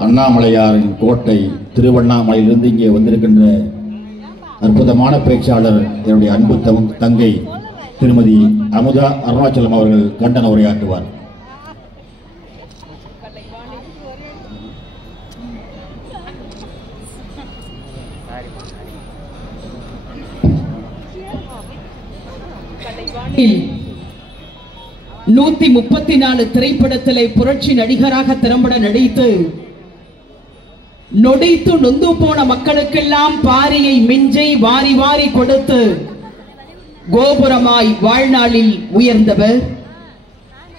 அண்ணாமலையாரின் கோட்டை திருவண்ணாமலையிலிருந்து இங்கே வந்திருக்கின்ற அற்புதமான பேச்சாளர் என்னுடைய அன்பு தங்கை திருமதி அமுதா அருணாச்சலம் அவர்கள் கண்டன உரையாற்றுவார். நூத்தி 34 திரைப்படத்திலே புரட்சி நடிகராக திறம்பட நடித்து நொடித்து நொந்து போன மக்களுக்கெல்லாம் பாரியை மிஞ்சை வாரி வாரி கொடுத்து கோபுரமாய் வாழ்நாளில் உயர்ந்தவர்.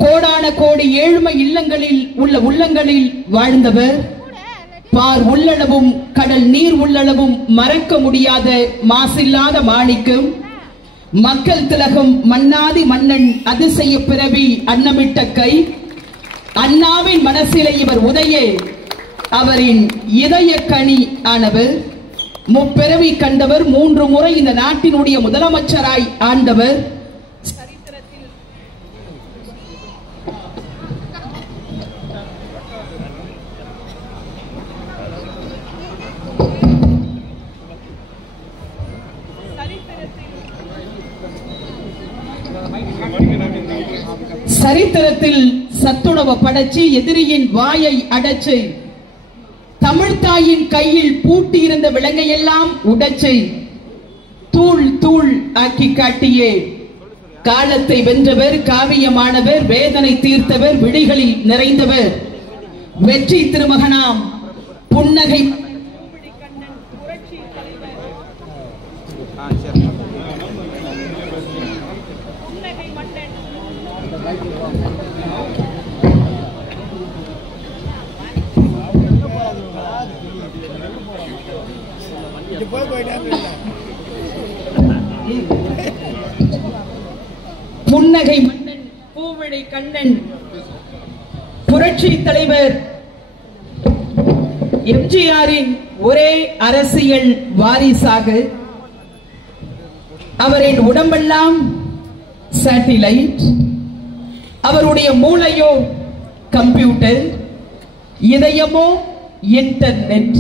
கோடான கோடி ஏழ்மை இல்லங்களில் உள்ள உள்ளங்களில் வாழ்ந்தவர். பார் உள்ளளவும் கடல் நீர் உள்ளளவும் மறக்க முடியாத மாசில்லாத மாணிக்கம், மக்கள் திலகம் மன்னாதி மன்னன் அதிசய பிறவி அன்னமிட்ட கை. அண்ணாவின் மனசிலே இவர் உதய அவரின் இதய கனி ஆனவர். முப்பிறவி கண்டவர். 3 முறை இந்த நாட்டினுடைய முதலமைச்சராய் ஆண்டவர். சரித்திரத்தில் சத்துணவு படைச்சு எதிரியின் வாயை அடைச்சு தமிழ் தாயின் கையில் பூட்டி இருந்த விலங்கையெல்லாம் உடைச்சு தூள் தூள் ஆக்கி காட்டியே காலத்தை வென்றவர், காவியமானவர், வேதனை தீர்த்தவர், விழிகளில் நிறைந்தவர், வெற்றி திருமகனாம் புன்னகை புன்னகை மன்னன் பூவிழி கண்ணன் புரட்சி தலைவர் எம்ஜிஆரின் ஒரே அரசியல் வாரிசாக அவரின் உடம்பெல்லாம் சேட்டிலைட், அவருடைய மூளையோ கம்ப்யூட்டர், இதயமோ இன்டர்நெட்.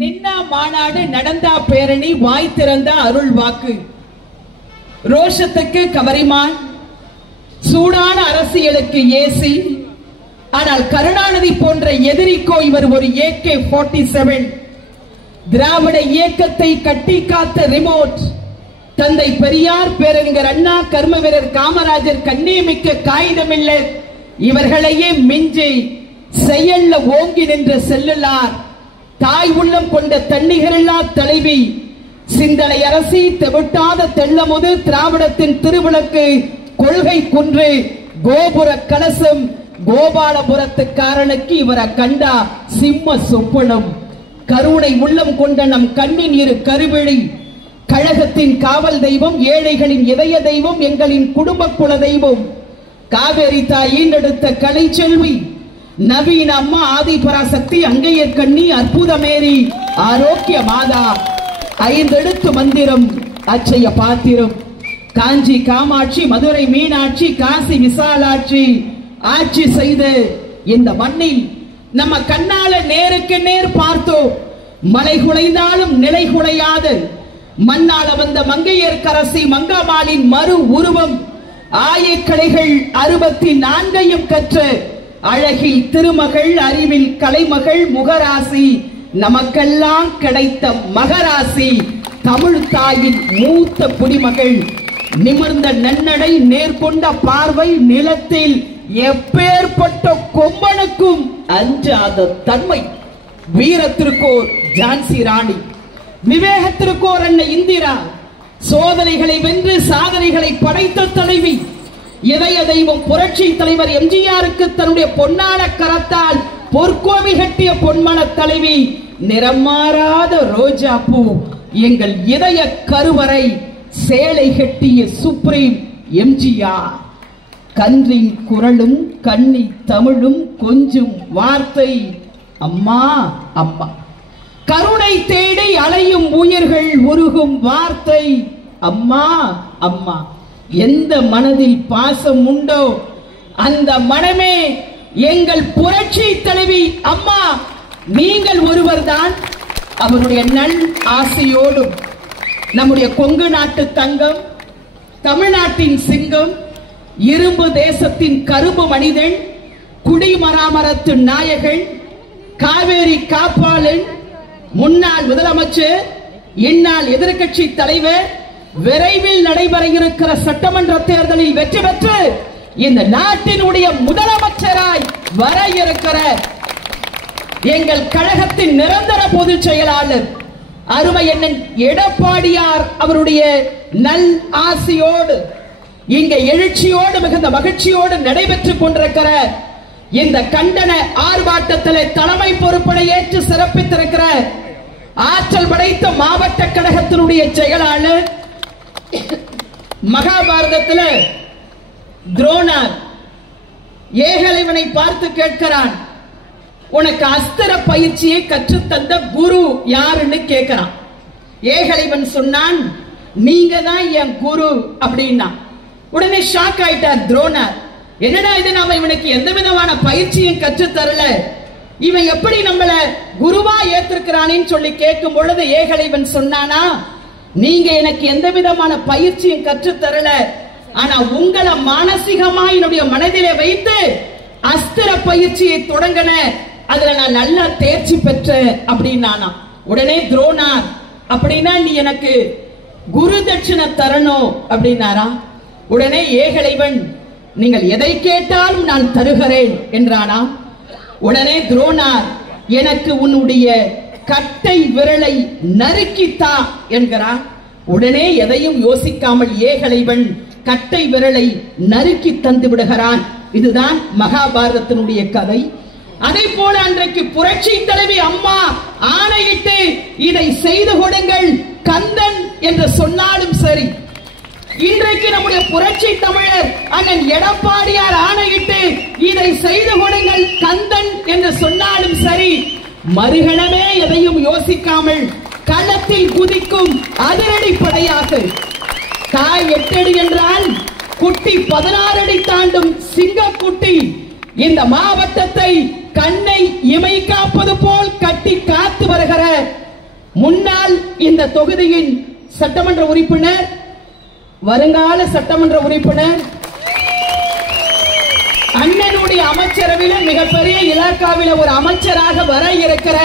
நின்னா மாநாடு, நடந்தா பேரணி, வாய் திறந்தா அருள் வாக்கு. ரோஷத்துக்கு கவரிமான், சூடான அரசியலுக்கு ஏசி. ஆனால் கருணாநிதி போன்ற எதிரிக்கோ இவர் ஒரு AK-47. திராவிட இயக்கத்தை கட்டி காத்த ரிமோட். தந்தை பெரியார், பேரறிஞர் அண்ணா, கர்ம வீரர் காமராஜர் கண்ணியமிக்க காகிதமில்லை இவர்களையே மிஞ்சி செயல்ல ஓங்கி நின்ற செல்லுலார். தாய் உள்ளம் கொண்ட தன்னிகரில்லா தலைவி, சிந்தனை அரசி, தெவிட்டாத தெள்ளமுது, திராவிடத்தின் திருவிளக்கு, கொள்கை குன்று, கோபுர கலசம், கோபாலபுரத்துக்காரனுக்கு இவரை கண்டா சிம்ம சொப்பனம். கருணை உள்ளம் கொண்ட நம் கண்ணின் இரு கருவிழி, கழகத்தின் காவல் தெய்வம், ஏழைகளின் இதய தெய்வம், எங்களின் குடும்ப குல தெய்வம், காவேரி தாய் ஈண்டெடுத்த கலை செல்வி, நவீன அம்மா, ஆதிபராசக்தி, அங்கையர் கண்ணி, அற்புதமேரி, ஆரோக்கிய மாதா, 5 எழுத்து மந்திரம், அச்சய பாத்திரம், காஞ்சி காமாட்சி, மதுரை மீனாட்சி, காசி விசாலாட்சி ஆட்சி செய்து இந்த மண்ணில் நம்ம கண்ணால நேருக்கு நேர் பார்த்தோம். மலை குலைந்தாலும் நிலை குலையாத மண்ணால வந்த மங்கையர்க்கரசி மங்காமாலின் மறு உருவம். ஆயக்கலைகள் 64 கற்ற அழகில் திருமகள், அறிவில் கலைமகள், முகராசி, நமக்கெல்லாம் கிடைத்த மகராசி, தமிழ் தாயின் மூத்த குடிமகள். நிமிர்ந்த நன்னடை, நேர்கொண்ட பார்வை, நிலத்தில் எப்பேற்பட்ட கொம்பனுக்கும் அஞ்சாத தன்மை. வீரத்திற்கோர் ஜான்சி ராணி, விவேகத்திற்கோர் அன்னை இந்திரா, சோதனைகளை வென்று சாதனைகளை படைத்த தலைவி, இதய தெய்வம் புரட்சி தலைவர் எம்ஜிஆருக்கு தன்னுடைய பொன்னான கரத்தால் பொற்கோவி கட்டிய பொன்மன தலைவி, நிறம் மாறாத ரோஜா பூ, எங்கள் இதய கருவறை சேலை கட்டிய சுப்ரீம் எம்ஜிஆர். கன்றின் குரலும் கண்ணி தமிழும் கொஞ்சும் வார்த்தை அம்மா அம்மா. கருணை தேடி அலையும் உயிர்கள் உருகும் வார்த்தை அம்மா அம்மா. எந்த மனதில் பாசம் உண்டோ அந்த மனமே எங்கள் புரட்சி தலைவி அம்மா நீங்கள் ஒருவர்தான். அவருடைய நல் ஆசையோடும் நம்முடைய கொங்கு நாட்டு தங்கம், தமிழ்நாட்டின் சிங்கம், இரும்பு தேசத்தின் கரும்பு மனிதன், குடிமராமரத்து நாயகன், காவேரி காப்பாளன், முன்னாள் முதலமைச்சர், இந்நாள் எதிர்க்கட்சி தலைவர், விரைவில் நடைபெற இருக்கிற சட்டமன்ற தேர்தலில் வெற்றி பெற்று இந்த நாட்டினுடைய முதலமைச்சராய் வர இருக்கிற எங்கள் கழகத்தின் நிரந்தர பொதுச் செயலாளர் அருமை அண்ணன் எடப்பாடியார் அவருடைய நல் ஆசையோடு இங்க எழுச்சியோடு மிகுந்த மகிழ்ச்சியோடு நடைபெற்றுக் கொண்டிருக்கிற இந்த கண்டன ஆர்ப்பாட்டத்தில் தலைமை பொறுப்பை ஏற்று சிறப்பித்திருக்கிற ஆற்றல் படைத்த மாவட்ட கழகத்தினுடைய செயலாளர், மகாபாரதத்தில் துரோணர் ஏகலைவனை பார்த்து கேட்கிறான், உனக்கு அஸ்திர பயிற்சியை கற்றுத்தந்த குரு யாருன்னு கேட்கிறான். ஏகலைவன் சொன்னான், நீங்க தான் என் குரு அப்படின்னா. உடனே ஷாக் ஆயிட்டார் துரோணர். என்னடா இது, நாம இவனுக்கு எந்த விதமான பயிற்சியும் கற்று தரல, இவன் எப்படி நம்மள குருவா ஏத்திருக்கிறானேன்னு சொல்லி கேட்கும் பொழுது ஏகலைவன் சொன்னானா, நீங்க எனக்கு எந்த விதமான பயிற்சியும் கற்று தரல, ஆனா உங்களை மானசீகமா என்னுடைய மனதிலே வைத்து அஸ்திர பயிற்சியை தொடங்கின, அதுல நான் நல்லா தேர்ச்சி பெற்றேன் அப்படின்னானா. உடனே துரோணர், அப்படின்னா நீ எனக்கு குரு தட்சிணை தரணும் அப்படின்னாரா. உடனே ஏகலைவன், நீங்கள் எதை கேட்டாலும் நான் தருகிறேன் என்றானா. உடனே துரோணர், எனக்கு உன்னுடைய கட்டை விரலை நறுக்கித்தா என்கிறார். உடனே எதையும் யோசிக்காமல் ஏகலைவன் கட்டை விரலை நறுக்கி தந்து விடுகிறான். இதுதான் மகாபாரதத்தினுடைய கதை. அதே போல அன்றைக்கு புரட்சி தலைவி அம்மா ஆணையிட்டு இதை செய்து கொடுங்கள் கந்தன் என்று சொன்னாலும் சரி, இன்றைக்கு நம்முடைய புரட்சி தமிழர் அண்ணன் எடப்பாடியார் ஆணையிட்டு இதை செய்து கொடுங்கள் கந்தன் என்று சொன்னாலும் சரி, மறுகணமே எதையும் யோசிக்காமல் களத்தில் குதிக்கும் அதிரடி படையாக, தாய் 8 அடி என்றால் குட்டி 16 அடி தாண்டும் சிங்கக்குட்டி இந்த மாவட்டத்தை கண்ணை இமை காப்பது போல் கட்டி காத்து வருகிற முன்னாள் இந்த தொகுதியின் சட்டமன்ற உறுப்பினர், வருங்கால சட்டமன்ற உறுப்பினர், அண்ணனுடைய அமைச்சரவையில் மிகப்பெரிய இலாக்காவில் ஒரு அமைச்சராக வர இருக்கிற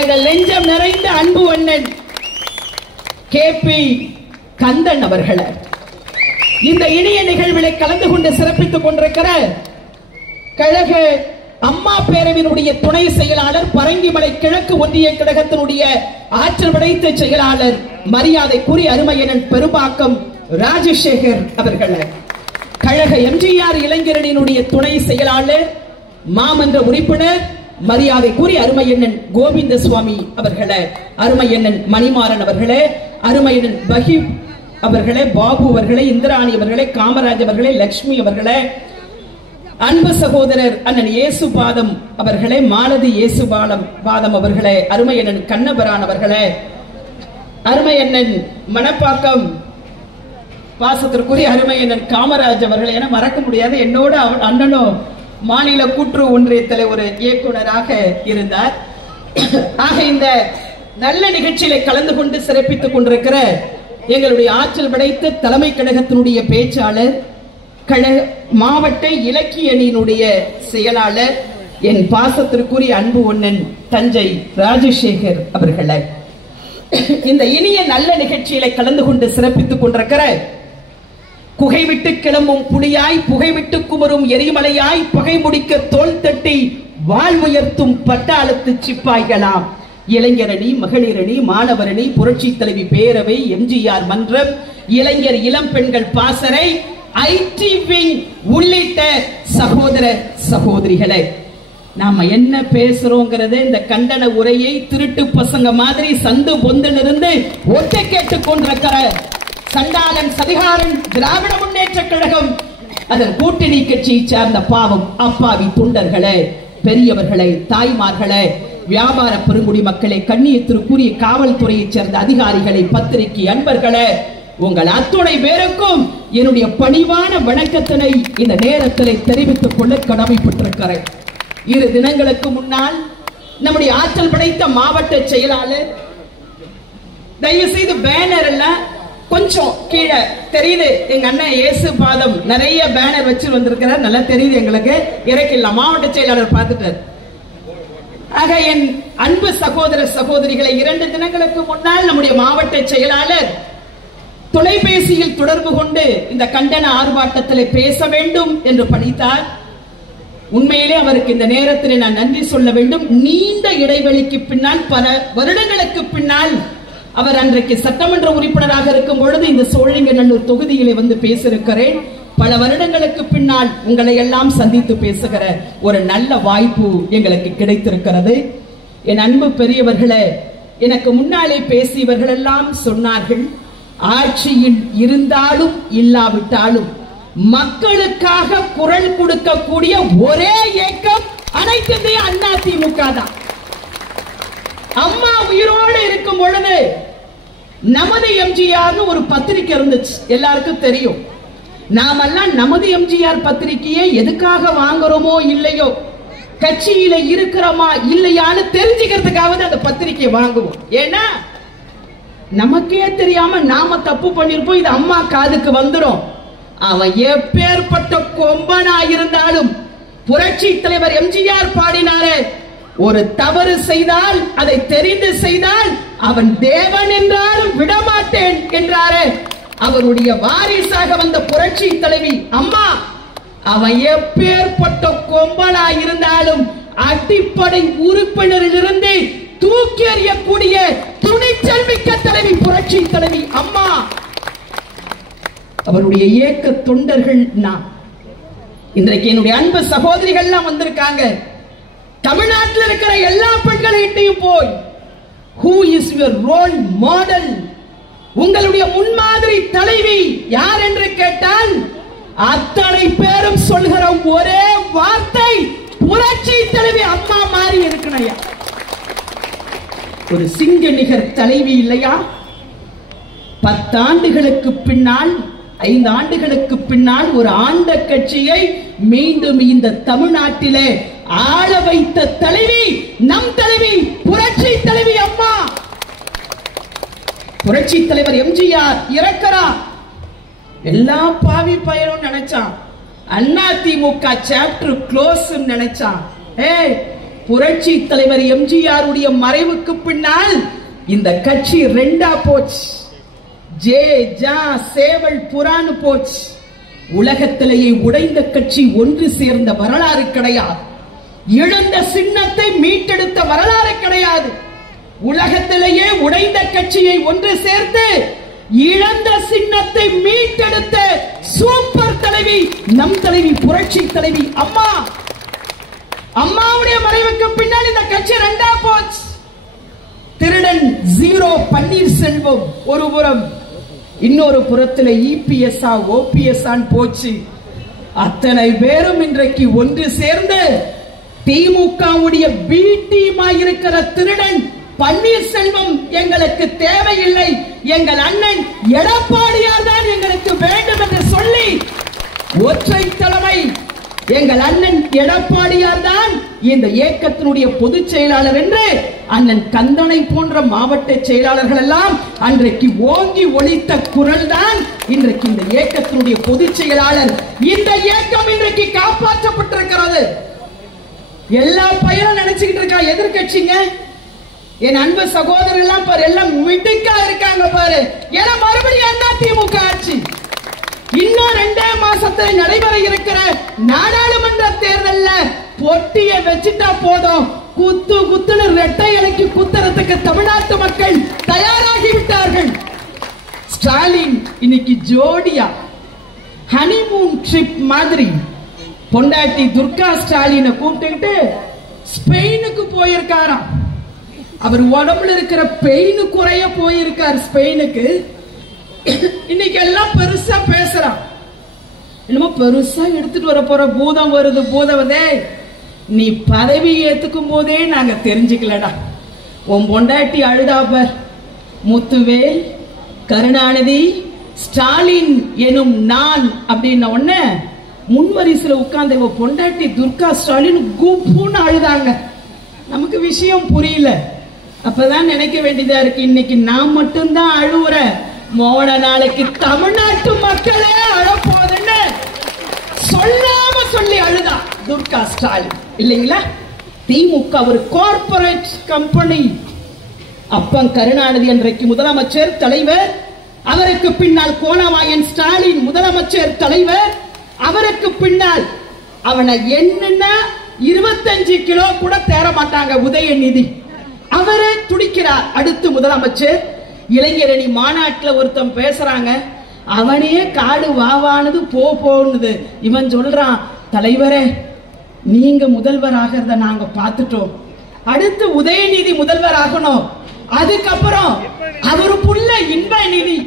எங்கள் நெஞ்சம் நிறைந்த அன்பு அண்ணன் கேபி கந்தன் அவர்கள் இந்த இனிய நிகழ்விலை கலந்து கொண்டு சிறப்பித்துக் கொண்டிருக்கிற கழக அம்மா பேரவையினுடைய துணை செயலாளர், பரங்கிமலை கிழக்கு ஒன்றிய கழகத்தினுடைய ஆற்றல் படைத்த செயலாளர், மரியாதைக்குரிய அருமையனன் பெரும்பாக்கம் ராஜசேகர் அவர்கள், கழக எம்ஜிஆர் இளைஞரணியினுடைய துணை செயலாளர், மாமன்ற உறுப்பினர், மரியாதைக்குரிய அருமையண்ணன் கோவிந்த சுவாமி அவர்களே, அருமையண்ணன் மணிமாறன் அவர்களே, அருமையண்ணன் பஹீப் அவர்களே, பாபு அவர்களே, இந்திராணி அவர்களே, காமராஜ் அவர்களே, லட்சுமி அவர்களே, அன்பு சகோதரர் அண்ணன் இயேசுபாதம் அவர்களே, மாலதி இயேசுபாதம் அவர்களே, அருமையண்ணன் கண்ணபரான் அவர்களே, அருமையண்ணன் மணப்பாக்கம் பாசத்திற்குரிய அருமையண்ணன் காமராஜ் அவர்கள் என மறக்க முடியாது. என்னோட அண்ணனும் மாநில கூட்டுறவு ஒன்றியத்தில் ஒரு இயக்குனராக இருந்தார். ஆக இந்த நல்ல நிகழ்ச்சியில கலந்து கொண்டு சிறப்பித்துக் கொண்டிருக்கிற எங்களுடைய ஆற்றல் படைத்த தலைமை கழகத்தினுடைய பேச்சாளர், மாவட்ட இலக்கிய அணியினுடைய செயலாளர், என் பாசத்திற்குரிய அன்பு ஒன்னன் தஞ்சை ராஜசேகர் அவர்களே, இந்த இனிய நல்ல நிகழ்ச்சியில கலந்து கொண்டு சிறப்பித்துக் கொண்டிருக்கிற குகைவிட்டு கிளம்பும் புலியாய், புகைவிட்டு குமரும் எரிமலையாய், பகை முடிக்க தோல் தட்டி வாழ்வுயர்த்தும் பட்டாளத்து சிப்பாய்களாம் இளைஞரணி, மகளிரணி, மாணவரணி, புரட்சி தலைவி பேரவை, எம்ஜிஆர் மன்றம், இளைஞர் இளம் பெண்கள் பாசறை, ஐடி விங் உள்ளிட்ட சகோதர சகோதரிகளே, நாம என்ன பேசுறோங்கிறது இந்த கண்டன உரையை திருட்டு பசங்க மாதிரி சந்து பொந்திலிருந்து ஒட்டை கேட்டுக் கொண்டிருக்கிற சண்டாளன் சதிகாரன் திராவிட முன்னேற்ற கழகம், அதன் கூட்டணி கட்சியை சார்ந்த பாவம் அப்பாவி தொண்டர்களே, பெரியவர்களே, தாய்மார்களே, வியாபார பெருங்குடி மக்களே, கண்ணியத்திற்குரிய காவல்துறையைச் சேர்ந்த அதிகாரிகளை, பத்திரிகை அன்பர்களே, உங்கள் அத்துணை பேருக்கும் என்னுடைய பணிவான வணக்கத்தினை இந்த நேரத்தில் தெரிவித்துக் கொள்ள கடமைப்பட்டிருக்கிறேன். 2 தினங்களுக்கு முன்னால் நம்முடைய ஆற்றல் படைத்த மாவட்ட செயலாளர், தயவு செய்து பேனர் எல்லாம் கொஞ்சம் கீழே தெரியுது. எங்க அண்ணன் இயேசு பாதம் நிறைய பேனர் வச்சு வந்திருக்கிறார், நல்லா தெரியுது எங்களுக்கு. இறக்கிடலாம், மாவட்ட செயலாளர் பார்த்துட்டார். ஆக என் அன்பு சகோதர சகோதரிகளை, 2 தினங்களுக்கு முன்னால் நம்முடைய மாவட்ட செயலாளர் தொலைபேசியில் தொடர்பு கொண்டு இந்த கண்டன ஆர்ப்பாட்டத்தில் பேச வேண்டும் என்று பணித்தார். உண்மையிலே அவருக்கு இந்த நேரத்தில் நான் நன்றி சொல்ல வேண்டும். நீண்ட இடைவெளிக்கு பின்னால், பல வருடங்களுக்கு பின்னால், அவர் அன்றைக்கு சட்டமன்ற உறுப்பினராக இருக்கும் பொழுது இந்த சோழிங்கநல்லூர் தொகுதியிலே வந்து பேசியிருக்கிறேன். பல வருடங்களுக்கு பின்னால் உங்களை எல்லாம் சந்தித்து பேசுகிற ஒரு நல்ல வாய்ப்பு எங்களுக்கு கிடைத்திருக்கிறது. என் அன்பு பெரியவர்களே, எனக்கு முன்னாலே பேசியவர்கள் எல்லாம் சொன்னார்கள், ஆட்சியில் இருந்தாலும் இல்லாவிட்டாலும் மக்களுக்காக குரல் கொடுக்கக்கூடிய ஒரே இயக்கம் அனைத்து இந்திய அண்ணா திமுக தான். அம்மா உயிரோடு இருக்கும் பொழுது நமது எம்ஜிஆர் ஒரு பத்திரிகை இருந்துச்சு, எல்லாருக்கும் தெரியும். நாமெல்லாம் நமது எம்ஜிஆர் பத்திரிகையை எதுக்காக வாங்குறோமோ இல்லையோ, கட்சியில இருக்கிறோமா இல்லையான்னு தெரிஞ்சுக்கிறதுக்காக அந்த பத்திரிகையை வாங்குவோம். ஏன்னா நமக்கே தெரியாம நாம தப்பு பண்ணிருப்போம், இது அம்மா காதுக்கு வந்துடும். அவன் எப்பேற்பட்ட கொம்பனா இருந்தாலும், புரட்சி தலைவர் எம்ஜிஆர் பாடினாரே, ஒரு தவறு செய்தால் அதை தெரிந்து செய்தால் அவன் தேவன் என்றாலும் விடமாட்டேன் என்றாரே, அவருடைய வாரிசாக வந்த புரட்சி தலைவி அம்மா, அவன் எப்பேற்பட்ட கொம்பனா இருந்தாலும் அடிப்படை உறுப்பினரிலிருந்து தூக்கி எறியக்கூடிய துணிச்சல் மிக்க தலைவி புரட்சி தலைவி அம்மா. அவருடைய இயக்க தொண்டர்கள் நான். இன்றைக்கு என்னுடைய அன்பு சகோதரிகள் எல்லாம் வந்திருக்காங்க. தமிழ்நாட்டில் இருக்கிற எல்லா பெண்களையும் போய், who is your role model, உங்களுடைய முன்மாதிரி தலைவி யார் என்று கேட்டால் அத்தனை பேரும் சொல்கிற ஒரே வார்த்தை, புரட்சி தலைவி அம்மா மாறி இருக்கணையா. ஒரு சிங்க நிகர் தலைவி இல்லையா? 10 ஆண்டுகளுக்கு பின்னால், 5 ஆண்டுகளுக்கு பின்னால் ஒரு ஆண்ட கட்சியை மீண்டும் இந்த தமிழ்நாட்டிலே ஆள வைத்த தலைவி நம் தலைவி புரட்சி தலைவி அம்மா. புரட்சி தலைவர் எம்ஜிஆர் இறக்கிறார். எல்லா பாவி பயனும் நினைச்சான், அண்ணா திமுக சாப்டர் க்ளோஸ் நினைச்சான். புரட்சி தலைவர் எம்ஜிஆர் உடைய மறைவுக்கு பின்னால் இந்த கட்சி 2ஆ போச்சு. ஜே ஜா சேவல் புறான்னு போச்சு. உலகத்திலேயே உடைந்த கட்சி ஒன்று சேர்ந்த வரலாறு கிடையாது. இழந்த சின்னத்தை மீட்டெடுத்த வரலாறு கிடையாது. உலகத்திலேயே உடைந்த கட்சியை ஒன்று சேர்த்து இழந்த சின்னத்தை மீட்டெடுத்த சூப்பர் தலைவி நம் தலைவி புரட்சி தலைவி அம்மா. அம்மாவுடைய மறைவுக்கு பின்னால் இந்த கட்சி 2ஆ போச்சு. திருடன் 0 பன்னீர்செல்வம் ஒரு புறம், இன்னொரு புறத்தில் இபிஎஸ் ஓபிஎஸ் போச்சு. அத்தனை பேரும் இன்றைக்கு ஒன்று சேர்ந்து திமுகவுடைய பி டீமா இருக்கிற திருடன் பன்னீர்செல்வம் எங்களுக்கு தேவையில்லை, எங்கள் அண்ணன் எடப்பாடியார் தான் எங்களுக்கு வேண்டும் என்று சொல்லி ஒற்றை தலைமை எங்கள் அண்ணன் எடப்பாடியார் தான் இந்த இயக்கத்தினுடைய பொதுச் செயலாளர் என்று அண்ணன் கந்தனை போன்ற மாவட்ட செயலாளர்கள் எல்லாம் அன்றைக்கு ஓங்கி ஒலித்த குரல் தான் இன்றைக்கு இந்த இயக்கத்தினுடைய பொதுச் செயலாளர். இந்த இயக்கம் இன்றைக்கு காப்பாற்றப்பட்டிருக்கிறது. எல்லா பையனும் நினைச்சுக்கிட்டு இருக்கா எதிர்கட்சிங்க. என் அன்பு சகோதரர்கள் எல்லாம் பாரு, எல்லாம் மிடுக்கா இருக்காங்க பாரு. ஏன்னா மறுபடியும் அண்ணா திமுக ஆட்சி. இன்னும் 2 மாசத்தில் நடைபெற இருக்கிற நாடாளுமன்ற தேர்தலில் பொட்டியை வச்சுட்டா போதும், குத்து குத்துன்னு ரெட்டை இலைக்கு குத்துறதுக்கு தமிழ்நாட்டு மக்கள் தயாராகி விட்டார்கள். ஸ்டாலின் இன்னைக்கு ஜோடியா ஹனிமூன் ட்ரிப் மாதிரி பொண்டாட்டி துர்கா ஸ்டாலினை கூப்பிட்டுக்கிட்டு ஸ்பெயினுக்கு போயிருக்காராம். அவர் உடம்புல இருக்கிற பெயின் குறைய போயிருக்கார் ஸ்பெயினுக்கு. இன்னைக்கு எல்லாம் பெருசா பேசுறான். என்னமோ பெருசா எடுத்துட்டு வர போற பூதம் வருது பூதவதே. நீ பதவி ஏத்துக்கும் போதே நாங்க தெரிஞ்சுக்கலடா. உன் பொண்டாட்டி அழுதாப்பர், முத்துவேல், கருணாநிதி, ஸ்டாலின் எனும் நான் அப்படின்ன உடனே முன்வரிசையில உட்கார்ந்த இவ பொண்டாட்டி துர்கா ஸ்டாலின் குப்புன்னு அழுதாங்க. நமக்கு விஷயம் புரியல. அப்பதான் நினைக்க வேண்டியதா இருக்கு, இன்னைக்கு நான் மட்டும்தான் அழுவுறேன், மோன நாளைக்கு தமிழ்நாட்டு மக்களே அழப்போதுன்னு சொல்லாம சொல்லி அழுதா துர்கா ஸ்டாலின் இல்லைங்களா? திமுக ஒரு கார்பரேட் கம்பெனி. அப்பன் கருணாநிதி அன்றைக்கு முதலமைச்சர் தலைவர், அவருக்கு பின்னால் கோணவாயன் ஸ்டாலின் முதலமைச்சர் தலைவர், அவருக்கு பின்னால் அவனை என்னன்னா 25 கிலோ கூட தேர மாட்டாங்க உதயநிதி, அவரே துடிக்கிறார் அடுத்து முதலமைச்சர். இளைஞரணி மாநாட்டில் ஒருத்தன் பேசுறாங்க, அவனே காடு வாவானது போனுது. இவன் சொல்றான், தலைவரே நீங்க முதல்வர் ஆகிறத நாங்க பார்த்துட்டோம், அடுத்து உதயநிதி முதல்வர் ஆகணும், அதுக்கப்புறம் அவரு புள்ள இன்ப நிதி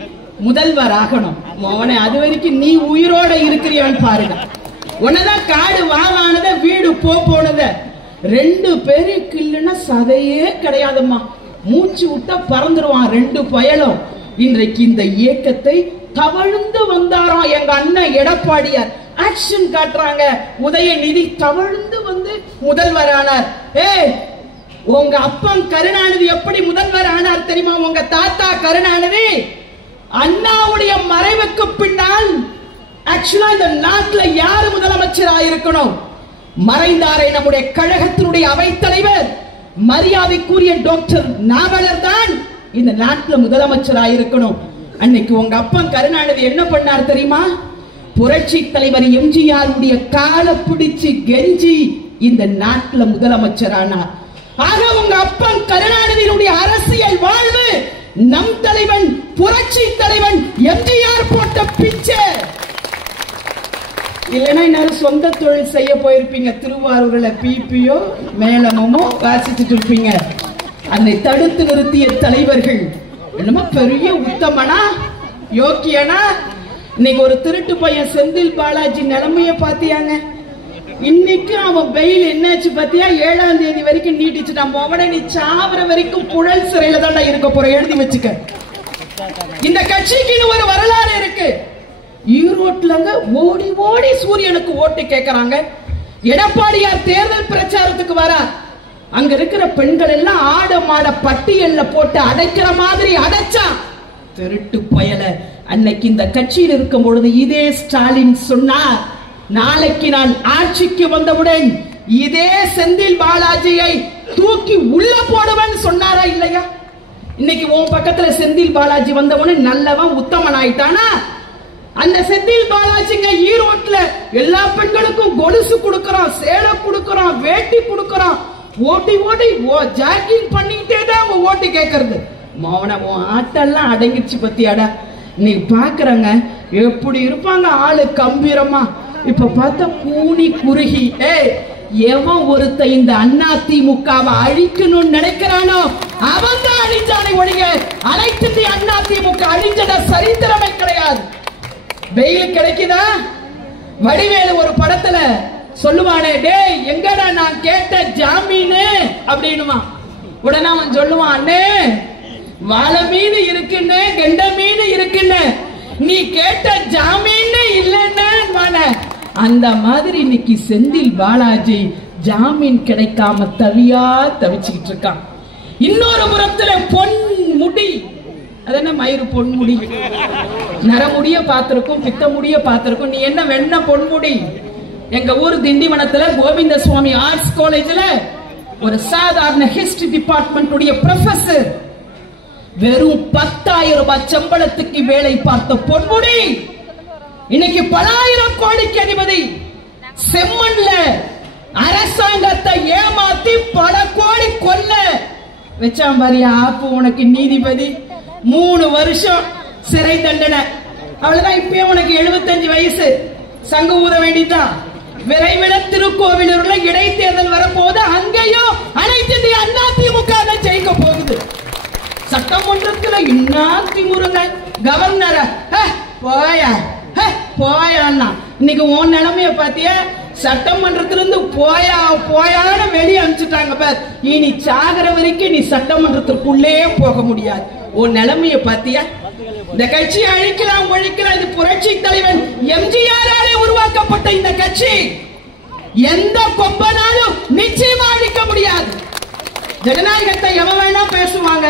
முதல்வர் ஆகணும். மோனே அது வரைக்கும் நீ உயிரோட இருக்கிறியான்னு பாருங்க. உன்னதான் காடு வாவானத வீடு போனத 2 பேருக்கு இல்லைன்னா சதையே கிடையாதுமா, மூச்சு விட்டா பறந்துருவான் 2 பயலும். இன்றைக்கு இந்த இயக்கத்தை தவழ்ந்து வந்தாராம் எங்க அண்ணன் எடப்பாடியார். ஆக்ஷன் காட்டுறாங்க, உதயநிதி தவழ்ந்து வந்து முதல்வர் ஆனார். உங்க அப்பன் கருணாநிதி எப்படி முதல்வர் ஆனார் தெரியுமா? உங்க தாத்தா கருணாநிதி அண்ணாவுடைய மறைவுக்கு பின்னால் ஆக்சுவலா இந்த நாட்டுல யாரு முதலமைச்சரா இருக்கணும்? மறைந்தாரை நம்முடைய கழகத்தினுடைய அவைத்தலைவர் மரியாதைக்குரிய டாக்டர் நாவலர் தான் இந்த நாட்டுல முதலமைச்சரா இருக்கணும். அன்னைக்கு உங்க அப்பன் கருணாநிதி என்ன பண்ணார் தெரியுமா? புரட்சி தலைவர் எம்ஜிஆருடைய காலை பிடிச்சு கெஞ்சி இந்த நாட்டுல முதலமைச்சரானார். ஆக உங்க அப்பன் கருணாநிதியினுடைய அரசியல் வாழ்வு நம் தலைவன் புரட்சி தலைவன் எம்ஜிஆர் போட்ட பிச்சை. இல்லைன்னா இன்னும் சொந்த தொழில் செய்ய போயிருப்பீங்க, திருவாரூர்ல பிபியோ மேலமோ வாசிச்சுட்டு இருப்பீங்க. அதை தடுத்து நிறுத்திய தலைவர்கள் என்னமோ பெரிய உத்தமனா யோக்கியனா. இன்னைக்கு ஒரு திருட்டு பையன் செந்தில் பாலாஜி நிலைமைய பாத்தியாங்க. இன்னைக்கு அவன் வெயில் என்னாச்சு பாத்தியா? 7ஆம் தேதி வரைக்கும் நீட்டிச்சுட்டான். அவனை நீ சாவர வரைக்கும் புழல் சிறையில தான் இருக்க போற, எழுதி வச்சுக்க. இந்த கட்சிக்கு ஒரு வரலாறு இருக்கு. ஈரோட்லங்க ஓடி ஓடி சூரியனுக்கு ஓட்டு கேட்கறாங்க. எடப்பாடியார் தேர்தல் பிரச்சாரத்துக்கு வரார். அங்க இருக்கிற பெண்கள் எல்லாம் ஆட மாட பட்டியல்ல போட்டு அடைக்கிற மாதிரி அடைச்சான். திருட்டு பயல. அன்னைக்கு இந்த கட்சியில் இருக்கும் பொழுது இதே ஸ்டாலின் சொன்னார், நாளைக்கு நான் ஆட்சிக்கு வந்தவுடன் இதே செந்தில் பாலாஜியை தூக்கி உள்ள போடுவேன் சொன்னாரா இல்லையா? இன்னைக்கு உன் பக்கத்துல செந்தில் பாலாஜி வந்தவனே நல்லவன் உத்தமன் ஆயிட்டானா? அந்த செந்தில் பாலாஜிங்க ஈரோட்ல எல்லா பெண்களுக்கும் கொலுசு கொடுக்கறான், சேலை கொடுக்கறான், வேட்டி கொடுக்கறான். ஓட்டி ஓட்டி ஜாக்கிங் பண்ணிட்டே தான் அவங்க ஓட்டு கேட்கறது. மௌனம் ஆட்டெல்லாம் அடங்கிச்சு பத்தியாடா. நீ பாக்குறங்க எப்படி இருப்பாங்க ஆளு கம்பீரமா. இப்ப பார்த்தா கூனி குறுகி. எவன் ஒருத்த இந்த அதிமுகவை அழிக்கணும்னு நினைக்கிறானோ அவன் தான் அழிஞ்சானை ஒழிய அனைத்து அதிமுக அழிஞ்சத சரித்திரமே கிடையாது. வெயில் கிடைக்குதா? வடிவேலு ஒரு படத்துல சொல்லுவானே, டேய் எங்கடா நான் கேட்ட ஜாமீனு அப்படின்னுமா. உடனே அவன் சொல்லுவான், அண்ணே வாழை மீன் இருக்குன்னு கெண்ட மீன் இருக்குன்னு, நீ கேட்ட ஜாமீன் இல்லைன்னு. அந்த மாதிரி இன்னைக்கு செந்தில் பாலாஜி ஜாமீன் கிடைக்காம தவியா தவிச்சுக்கிட்டு இருக்கான். இன்னொரு புறத்துல பொன் முடி, அது என்ன மயிறு பொன்முடி, நரமுடிய பார்த்திருக்கும், பித்த முடிய பார்த்திருக்கும். நீ என்ன வெண்ண பொன்முடி? எங்க ஊர் திண்டிவனத்துல கோவிந்த சுவாமி ஆர்ட்ஸ் காலேஜ்ல ஒரு சாதாரண ஹிஸ்டரி டிபார்ட்மெண்ட் உடைய ப்ரொஃபசர் வெறும் 10,000 ரூபாய் சம்பளத்துக்கு வேலை பார்த்த பொன்முடி இன்னைக்கு பல ஆயிரம் கோடிக்கு அதிபதி. செம்மண்ல அரசாங்கத்தை ஏமாத்தி பல கோடி கொல்ல வச்சான் பாரியா ஆப்பு. உனக்கு நீதிபதி 3 வருஷம் சிறை தண்டனை, அவ்வளவுதான். இப்பயும் உனக்கு 75 வயசு, சங்கு ஊத வேண்டிதான். விரைவில் திருக்கோவிலூர்ல இடைத்தேர்தல் வரப்போது, அங்கேயும் அனைத்து அதிமுக ஜெயிக்க போகுது. சட்டமன்றத்துல அதிமுக கவர்னர் போயா போயான்னா இன்னைக்கு உன் நிலைமைய பாத்திய. சட்டமன்றத்திலிருந்து போயா போயான்னு வெளியே அனுப்பிச்சுட்டாங்க பார். இனி சாகர வரைக்கும் நீ சட்டமன்றத்திற்குள்ளே போக முடியாது. உன் நிலைமைய பாத்தியா? இந்த கட்சியை அழிக்கலாம் ஒழிக்கலாம், இது புரட்சி தலைவன் எம்ஜிஆராலே உருவாக்கப்பட்ட இந்த கட்சி எந்த கொம்பனாலும் நிச்சயமா அழிக்க முடியாது. ஜனநாயகத்தை எவன் வேணா பேசுவாங்க,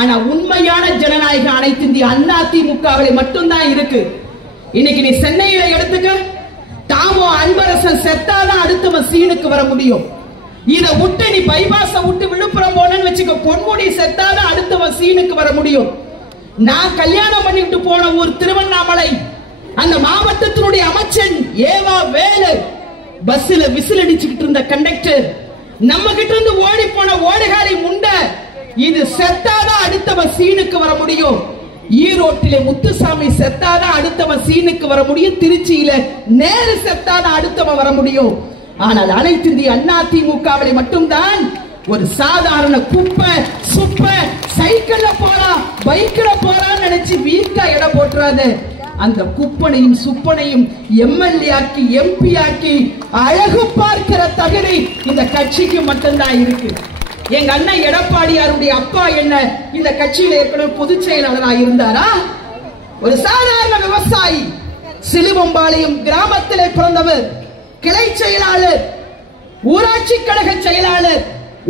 ஆனா உண்மையான ஜனநாயகம் அனைத்து இந்திய அதிமுகவிலே மட்டும்தான் இருக்கு. இன்னைக்கு நீ சென்னையில எடுத்துக்க, தாமோ அன்பரசன் செத்தாதான் அடுத்தவன் சீனுக்கு வர முடியும். இத விட்டு நீ பைபாஸ விட்டு விழுப்புரம் போனன்னு வச்சுக்க, பொன்முடி செத்தாதான் அடுத்தவன் சீனுக்கு வர முடியும். நான் கல்யாணம் பண்ணிட்டு போன ஊர் திருவண்ணாமலை, அந்த மாவட்டத்தினுடைய அமைச்சன் ஏவா வேலு பஸ்ல விசில் அடிச்சுக்கிட்டு இருந்த கண்டக்டர், நம்ம கிட்ட இருந்து ஓடி போன ஓடுகாரி முண்டை, இது செத்தாதான் அடுத்தவன் சீனுக்கு வர முடியும். ஈரோட்டிலே முத்துசாமி செத்தாதான் அடுத்தவன் சீனுக்கு வர முடியும். திருச்சியில நேரு செத்தாதான் அடுத்தவன் வர முடியும். ஆனால் அனைத்து இந்திய அதிமுகவிலே மட்டும்தான் ஒரு சாதாரண குப்பை சுப்ப சைக்கிள்ல போறா பைக்ல போறான்னு நினைச்சு வீக்கா இடம் போட்டுறாது. அந்த குப்பனையும் சுப்பனையும் எம்எல்ஏ ஆக்கி எம்பி ஆக்கி அழகு பார்க்கிற தகுதி இந்த கட்சிக்கு மட்டும்தான் இருக்கு. எங்க அண்ணன் எடப்பாடியாருடைய அப்பா என்ன இந்த கட்சியில ஏற்கனவே பொதுச் செயலாளராக இருந்தாரா? ஒரு சாதாரண விவசாயி, சிலுவம்பாளையம் கிராமத்திலே பிறந்தவர், கிளை செயலாளர், ஊராட்சி கழக செயலாளர்,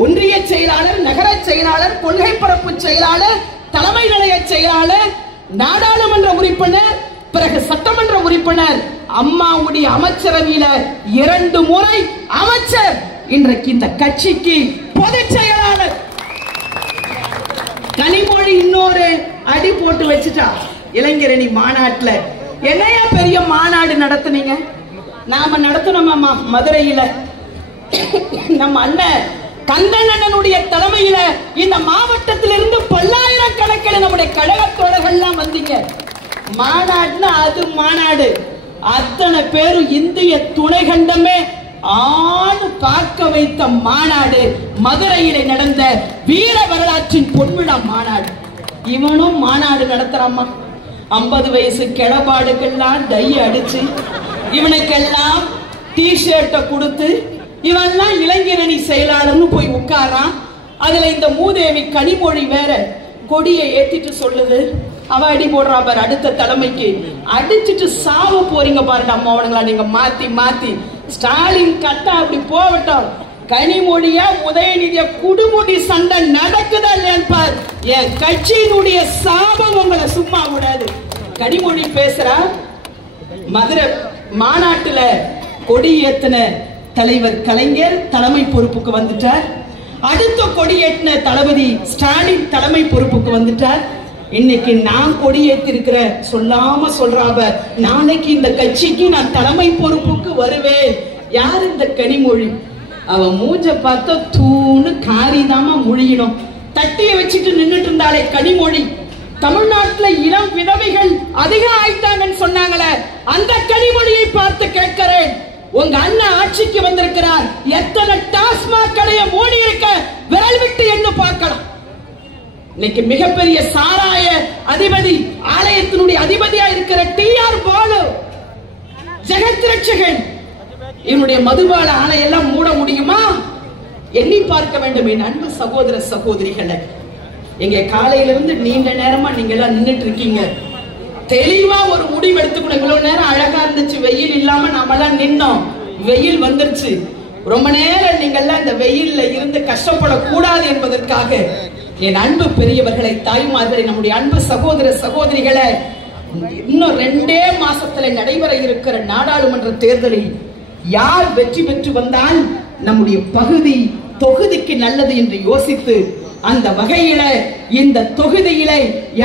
ஒன்றிய செயலாளர், நகர செயலாளர், கொள்கை பரப்பு செயலாளர், தலைமை நிலைய செயலாளர், நாடாளுமன்ற உறுப்பினர், பிறகு சட்டமன்ற உறுப்பினர், அம்மாவுடைய அமைச்சரவையில 2 முறை அமைச்சர், இன்றைக்கு இந்த கட்சிக்கு பொதுச் செயலாளர். கனிமொழி இன்னொரு அடி போட்டு வச்சுட்டா இளைஞரணி மாநாட்டுல. என்னையா பெரிய மாநாடு நடத்துனீங்க? நாம நடத்தணுமா மதுரையில? நம்ம அண்ணன் கந்தன் அண்ணனுடைய தலைமையில இந்த மாவட்டத்திலிருந்து பல்லாயிரக்கணக்கில் நம்முடைய கழக தோழர்கள்லாம் வந்தீங்க. மாநாடுன்னா அது மாநாடு. அத்தனை பேரும் இந்திய துணை கண்டமே ஆணு பார்க்க வைத்த மாநாடு மதுரையிலே நடந்த வீர வரலாற்றின் பொன்விழா மாநாடு. இவனும் மாநாடு நடத்துறாமா. 50 வயசு கிளபாடுக்கெல்லாம் டை அடிச்சு இவனுக்கெல்லாம் டி-ஷர்ட்டை கொடுத்து இவன்லாம் இளைஞரணி செயலாளர்னு போய் உட்காரான். அதுல இந்த மூதேவி கனிமொழி வேற கொடியை ஏத்திட்டு சொல்லுது, அவ அடி போடுறா பாரு அடுத்த தலைமைக்கு, அடிச்சுட்டு சாவ போறீங்க பாருங்க அம்மா அவனுங்களா நீங்க மாத்தி மாத்தி. ஸ்டாலின் கட்டா அப்படி போகட்டும், கனிமொழியா உதயநிதிய குடுமுடி சண்டை நடக்குதா இல்லையான்னு பார். என் கட்சியினுடைய சாபம் உங்களை சும்மா விடாது. கனிமொழி பேசுறா, மதுரை மாநாட்டுல கொடி ஏத்தின தலைவர் கலைஞர் தலைமை பொறுப்புக்கு வந்துட்டார். அடுத்த கொடியேற்றின தளபதி ஸ்டாலின் தலைமை பொறுப்புக்கு வந்துட்டார். இன்னைக்கு நான் கொடியேற்றிருக்கிற சொல்லாம சொல்றாப, நாளைக்கு இந்த கட்சிக்கு நான் தலைமை பொறுப்புக்கு வருவேன். யார் இந்த கனிமொழி? அவ மூஞ்ச பார்த்தா தூணு காரிதாமா முழியணும். தட்டிய வச்சுட்டு நின்னுட்டு இருந்தாலே கனிமொழி. தமிழ்நாட்டுல இளம் விதவைகள் அதிகம் ஆயிட்டாங்கன்னு சொன்னாங்களே, அந்த கனிமொழியை பார்த்து கேட்கிறேன், உங்க அண்ணன் ஆட்சிக்கு வந்திருக்கிறார், எத்தனை டாஸ்மாக் கடையை மூடி இருக்க விரல் விட்டு என்ன பார்க்கலாம். இன்னைக்கு மிகப்பெரிய சாராய அதிபதி, ஆலயத்தினுடைய அதிபதியா இருக்கிற டி.ஆர். பாலு, ஜெகத் ரட்சகன், இவனுடைய மதுபான ஆலையெல்லாம் மூட முடியுமா? எண்ணி பார்க்க வேண்டும் என் அன்பு சகோதர சகோதரிகளை. எங்க காலையிலிருந்து நீண்ட நேரமா நீங்க எல்லாம் நின்றுட்டு இருக்கீங்க. தெளிவா ஒரு முடிவு எடுத்துக்கணும். இவ்வளவு நேரம் அழகா இருந்துச்சு, வெயில் இல்லாம நாமெல்லாம் நின்னோம். வெயில் வந்துருச்சு. ரொம்ப நேரம் நீங்க எல்லாம் இந்த வெயில்ல இருந்து கஷ்டப்படக்கூடாது என்பதற்காக என் அன்பு பெரியவர்களை, தாய்மார்களை, நம்முடைய அன்பு சகோதர சகோதரிகளை, இன்னும் 2 மாசத்துல நடைபெற இருக்கிற நாடாளுமன்ற தேர்தலில் யார் வெற்றி பெற்று வந்தால் நம்முடைய பகுதி தொகுதிக்கு நல்லது என்று யோசித்து, அந்த வகையில இந்த தொகுதியில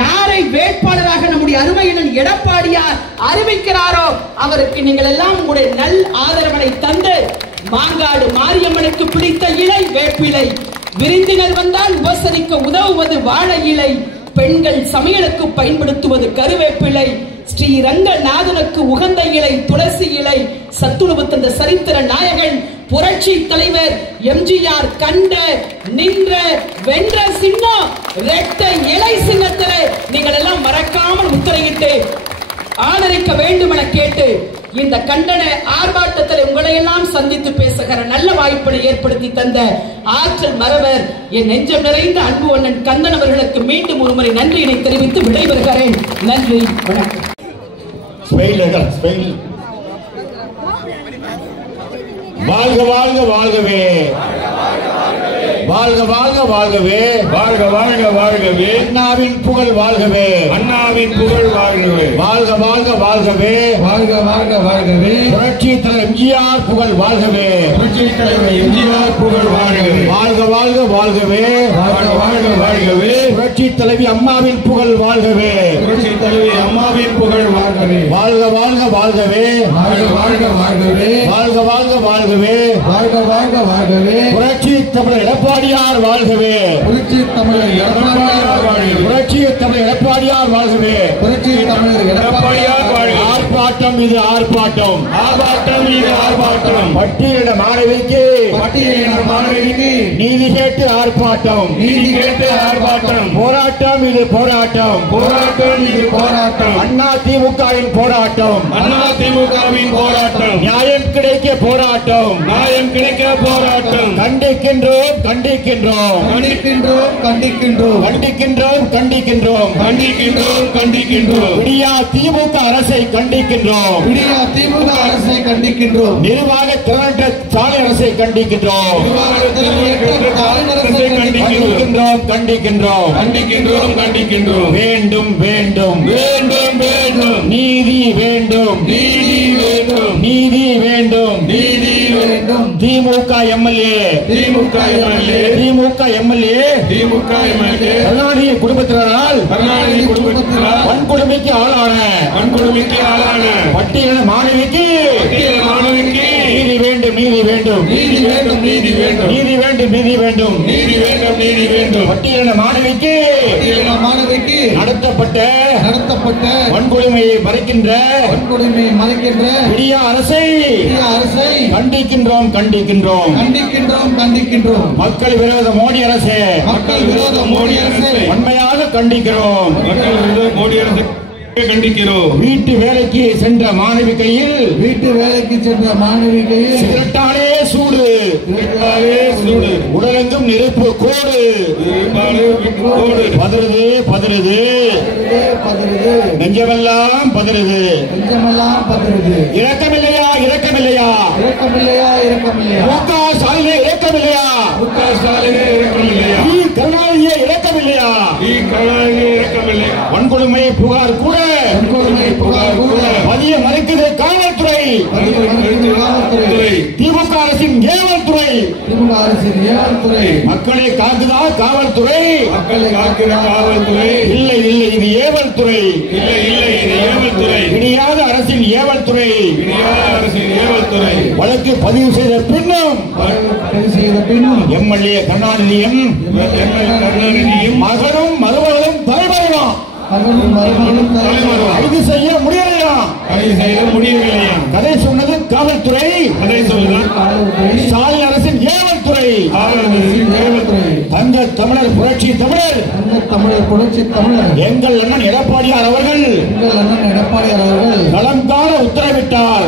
யாரை வேட்பாளராக நம்முடைய அருமையினன் எடப்பாடியார் அறிவிக்கிறாரோ அவருக்கு நீங்கள் எல்லாம் உங்களுடைய நல் ஆதரவனை தந்து, மாங்காடு மாரியம்மனுக்கு பிடித்த இலை வேப்பிலை, விருந்தினர் வந்தால் உபசரிக்க உதவுவது வாழை இலை, பெண்கள் சமையலுக்கு பயன்படுத்துவது கருவேப்பிலை, ஸ்ரீரங்கநாதனுக்கு உகந்த இலை துளசி இலை, சத்துணவு தந்த சரித்திர நாயகன் புரட்சி தலைவர் எம்ஜிஆர் கண்ட நின்ற வென்ற சின்னம் இரட்டை இலை சின்னத்திலே நீங்கள் எல்லாம் மறக்காமல் முத்திரையிட்டு ஆதரிக்க வேண்டும் என கேட்டு இந்த கண்டன ஆர்ப்பாட்டத்தில் உங்களை எல்லாம் சந்தித்து பேசுகிற நல்ல வாய்ப்பை ஏற்படுத்தி தந்த ஆற்றல் மறவர் என் நெஞ்சம் நிறைந்த அன்பு அண்ணன் கந்தன் அவர்களுக்கு மீண்டும் ஒருமுறை நன்றியினை தெரிவித்து விடைபெறுகிறேன். நன்றி, வணக்கம். வாழ்க வாழ்க வாழ்கவே, வாழ்க வாழ்க வாழ்கவே, வாழ்க வாழ்க வாழ்கவே, அண்ணாவின் புகழ் வாழ்கவே, அண்ணாவின் புகழ் வாழ்கவே, வாழ்க வாழ்க வாழ்கவே, வாழ்க வாழ்க வாழ்கவே, புரட்சி தலைவர் எம்ஜிஆர் புகழ் வாழ்கவே, புரட்சி தலைவர் எம்ஜிஆர் புகழ் வாழ்கவே, வாழ்க வாழ்க வாழ்கவே, வாழ்க வாழ்க வாழ்கவே, புரட்சி தலைவி அம்மாவின் புகழ் வாழ்கவே, புரட்சி தலைவி அம்மாவின் புகழ் வாழ்கவே, வாழ்க வாழ்க வாழ்கவே, வாழ்க வாழ்க வாழ்கவே, வாழ்க வாழ்க வாழ்கவே, வாழ்க வாழ்க வாழ்கவே, புரட்சி தமிழர் எடப்பாடியார் வாழ்கவே, புரட்சி தமிழர் எடப்பாடியார் வாழ்கவே, புரட்சி தமிழர் எடப்பாடியார் வாழ்கவே, புரட்சி தமிழர் எடப்பாடியார் வாழ்கவே, ஆர்ப்பாட்டம் இது ஆர்ப்பாட்டம், ஆர்ப்பாட்டம் இது ஆர்ப்பாட்டம், பட்டியலிட மாணவிக்கு பட்டியலின மாணவிக்கு நீதி கேட்டு ஆர்ப்பாட்டம், நீதி கேட்டு ஆர்ப்பாட்டம், போராட்டம் இது போராட்டம், போராட்டம் இது போராட்டம், அண்ணா திமுகவின் போராட்டம், அண்ணா திமுகவின் போராட்டம், நியாயம் கிடைக்க போராட்டம், நியாயம் கிடைக்க போராட்டம், கண்டிக்கின்றோம் கண்டிக்கின்றோம் கண்டிக்கின்றோம் கண்டிக்கின்றோம் கண்டிக்கின்றோம் கண்டிக்கின்றோம் கண்டிக்கின்றோம் கண்டிக்கின்றோம், விடியா திமுக அரசை கண்டிக்கின்றோம், விடியா திமுக அரசை கண்டிக்கின்றோம், நிர்வாக திரட்ட சாலை அரசை கண்டிக்கின்றோம், கண்டிக்கின்றோம் கண்டிக்கின்றோம் கண்டிக்கின்றோம் கண்டிக்கின்றோம், வேண்டும் வேண்டும் வேண்டும் வேண்டும், நீதி வேண்டும் நீதி வேண்டும், நீதி வேண்டும் நீதி வேண்டும், திமுக எம்எல்ஏ திமுக எம்எல்ஏ திமுக எம்எல்ஏ திமுக எம்எல்ஏ கருணாநிதி குடும்பத்தினரால் கருணாநிதி குடும்பத்தினர் வன்கொடுமைக்கு ஆளான வன்கொடுமைக்கு ஆளான பட்டியலின மாணவிக்கு பட்டியல் மாணவிக்கு நீதி வேண்டும் நீதி வேண்டும் நீதி வேண்டும் நீதி வேண்டும், நீதி வேண்டும் நீதி வேண்டும் நீதி வேண்டும் நீதி வேண்டும், பட்டியலின மாணவிக்கு பட்டியலின மாணவிக்கு நடத்தப்பட்ட நடத்தப்பட்ட வன்கொடுமையை மறைக்கின்ற வன்கொடுமையை மறைக்கின்ற விடியா அரசை இந்திய அரசை கண்டிக்கின்றோம் கண்டிக்கின்றோம் கண்டிக்கின்றோம் கண்டிக்கின்றோம், மக்கள் விரோத மோடி அரசு மக்கள் விரோத மோடி அரசை வன்மையாக கண்டிக்கிறோம், மக்கள் விரோத மோடி அரசை கண்டிக்கிறோம், வீட்டு வேலைக்கு சென்ற மாணவி கையில் வீட்டு வேலைக்கு சென்ற மாணவி கையில் சிகரெட்டாலே சூடு இருப்பாலே சூடு, உடலெங்கும் நெருப்பு கோடு இருப்பாலே விட்டுக்கோடு, பதறுது பதறுது பதறுது நெஞ்சமெல்லாம் பதறுது, நெஞ்சமெல்லாம் பதறுது, இரக்கமில்லையா இரக்கமில்லையா இரக்கமில்லையா இரக்கமில்லையா, முக சாலையிலே இரக்கமில்லையா, முக ஸ்டாலினே இரக்கமில்லையா, கருணாநிதியே இரக்கமில்லையா, கருணாநிதி இரக்கமில்லையா, வன்கொடுமை புகார் கூட வன்கொடுமை புகார் கூட மதிய மறைக்குது காவல்துறை, காவல்துறை, திமுக அரசின் ஏவல்துறை, திமுக அரசின் ஏவல்துறை, மக்களை காக்குதா காவல்துறை, மக்களை காக்கிற காவல்துறை, இல்லை இல்லை இது ஏவல்துறை, இல்லை இல்லை இது ஏவல்துறை, இனியாத அரசின் ஏவல்துறை, இந்திய அரசின் ஏவல்துறை, வழக்கு பதிவு செய்த பின்னும் கைது செய்த பின்னும் எம்எல்ஏ கருணாநிதியும் கருணாநிதியும் மகனும் மருமகளும் தலைவரும் மகனும் மருமகளும் தலைவரும் கைது செய்ய முடியலையா, கைது செய்ய முடியவில்லையா, கதை சொன்னது காவல்துறை, அதை சொல்லுதான் ஸ்டாலின் அரசின் ஏவல்துறை, அரசின் ஏவல்துறை, தங்க தமிழர் புரட்சி தமிழர் அந்த தமிழர் புரட்சி தமிழர் எங்கள் அண்ணன் எடப்பாடியார் அவர்கள் எங்கள் அண்ணன் எடப்பாடியார் அவர்கள் களம் காண உத்தரவிட்டார்,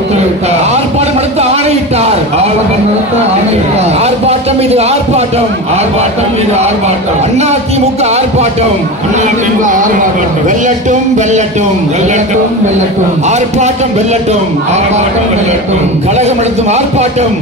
உத்தரவிட்டார், ஆர்ப்பாட்டம் நடத்த ஆணையிட்டார், ஆர்ப்பாட்டம் நடத்த ஆணையிட்டார், ஆர்ப்பாட்டம் இது ஆர்ப்பாட்டம், ஆர்ப்பாட்டம் இது ஆர்ப்பாட்டம், அண்ணா திமுக ஆர்ப்பாட்டம், அதிமுக ஆர்ப்பாட்டம், வெல்லட்டும் வெல்லட்டும் வெல்லட்டும் வெல்லட்டும், ஆர்ப்பாட்டம் வெல்லட்டும், ஆர்ப்பாட்டம் வெல்லட்டும், கழகம் நடத்தும் ஆர்ப்பாட்டம்